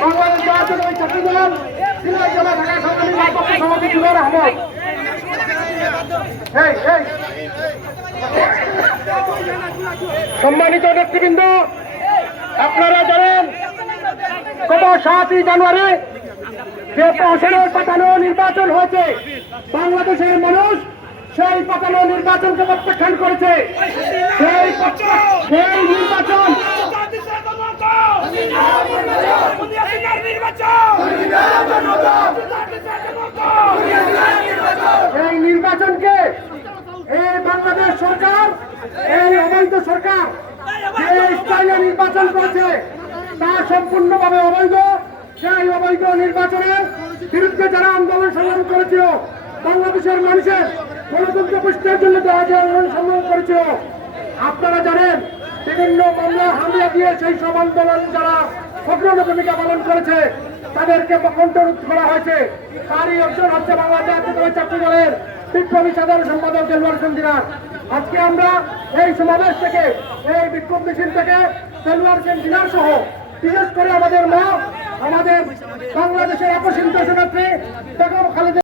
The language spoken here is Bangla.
বাংলাদেশ জাতীয়তাবাদী ছাত্র দল সিলেট জেলা ঢাকা সরকারি ভারপ্রাপ্ত সভাপতি জুবাইর আহমদ। সম্মানিত নেতৃবৃন্দ, আপনারা জানেন গত 7ই জানুয়ারি যে তহসিলের পাতানো নির্বাচন হয়েছে, বাংলাদেশের মানুষ সেই পাতানো নির্বাচনকে প্রত্যাখ্যান করেছে। সেই নির্বাচন এই নির্বাচনকে এই বাংলাদেশ সরকার, এই অবৈধ সরকার যে স্থায়ী নির্বাচন করেছে তা সম্পূর্ণভাবে অবৈধ। সেই অবৈধ নির্বাচনের বিরুদ্ধে যারা আন্দোলন সংগ্রাম করেছিল, বাংলাদেশের মানুষের গণতন্ত্র প্রতিষ্ঠার জন্য আন্দোলন সংগ্রাম করেছিল, আপনারা জানেন বিভিন্ন মামলা হামলা দিয়ে সেই সব আন্দোলন যারা অগ্রণী ভূমিকা পালন করেছে তাদেরকে কণ্ঠরোধ করা হয়েছে। তারই একজন হচ্ছে বাংলাদেশ জাতীয়তাবাদী ছাত্র দলের বিপ্লবী সাধারণ সম্পাদক দেলোয়ার হোসেন দিনার। আজকে আমরা এই সমাবেশ থেকে, এই বিক্ষোভ মিছিল থেকে দেলোয়ার হোসেন দিনার সহ বিশেষ করে আমাদের মা, আমাদের বাংলাদেশের অপসীম দেশনেত্রী বেগম খালেদা